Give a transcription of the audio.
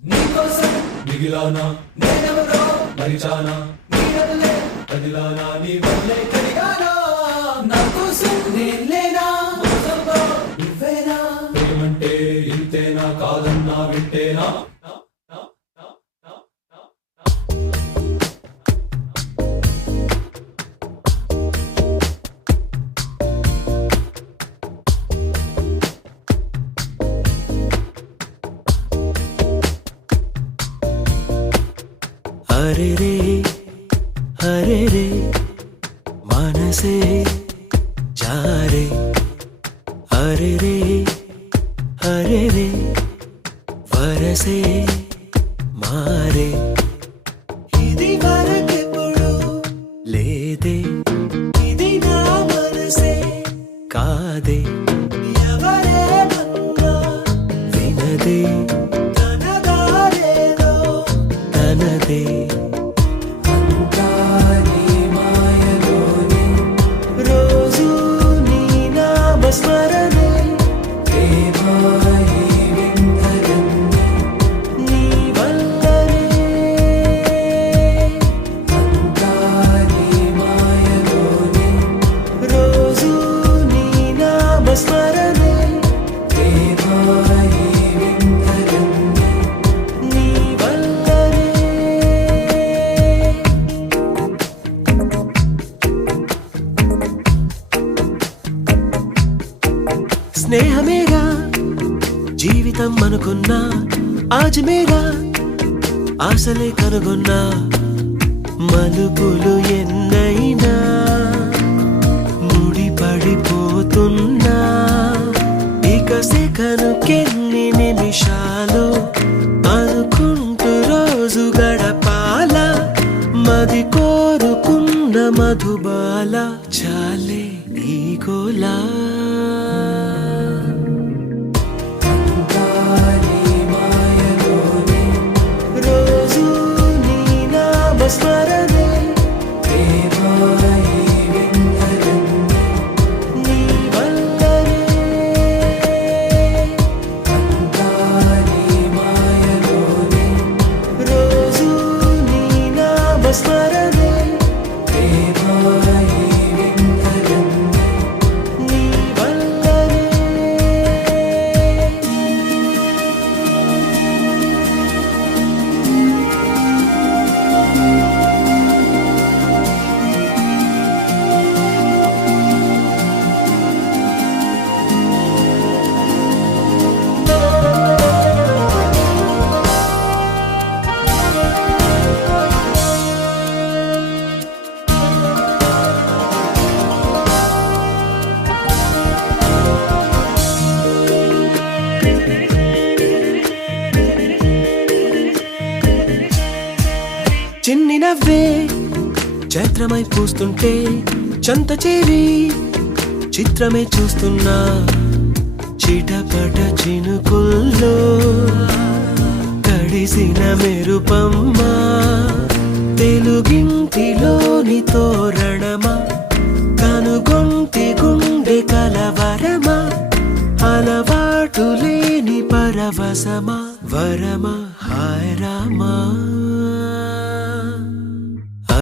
నీకోసం మిగిలానా నేనెవరో మరిచానా నీ వల్లే కదిలానా నీ వల్లే కడిగానా నా కోసం నేను లేనా మోసంలో నువ్వేనా ప్రేమంటే ఇంతేనా కాదన్నా వింటేనా हरे रे मनसे जा रे हरे रे वरसे मारे इदी वरकेपुडु लेदे इदी ना मनसे कादे एवरे मन्ना विनदे तनदारेदो तनदे స్మరణే ప్రేమాయి విందరన్ని నీ వల్లనే అంతాని మాయలోనే రోజు నీ నామ స్మరణే ప్రేమాయి విందరన్ని నీ వల్లనే స్నేహమేగా జీవితం అనుకున్నా ఆజమేగా ఆశలే కనుగొన్నా మలుపులు ఎన్నైనా ముడిపడిపోతున్నా ఇక సెకనుకెన్ని నిమిషాలు అనుకుంటూ రోజు గడపాల మది కోరుకున్న మధుబాల చాలే ఈ గోలా స్మరణే ప్రేమాయి విందరన్ని నీ వల్లనే అంతాని మాయలోనే రోజు నీ నామ స్మరణే ప్రేమాయి విందరన్ని నీ వల్లనే చిన్ని నవ్వే చైత్రమై పూస్తుంటే చంత చేరి చిత్రమే చూస్తున్నా చిటపట చినుకుల్లో కడిసిన మెరుపమ్మ తెలుగింటిలోని తోరణమా కనుగొంటి గుండె కలవరమా అలవాటు లేని పరవశమా వరమా హాయ్ రామా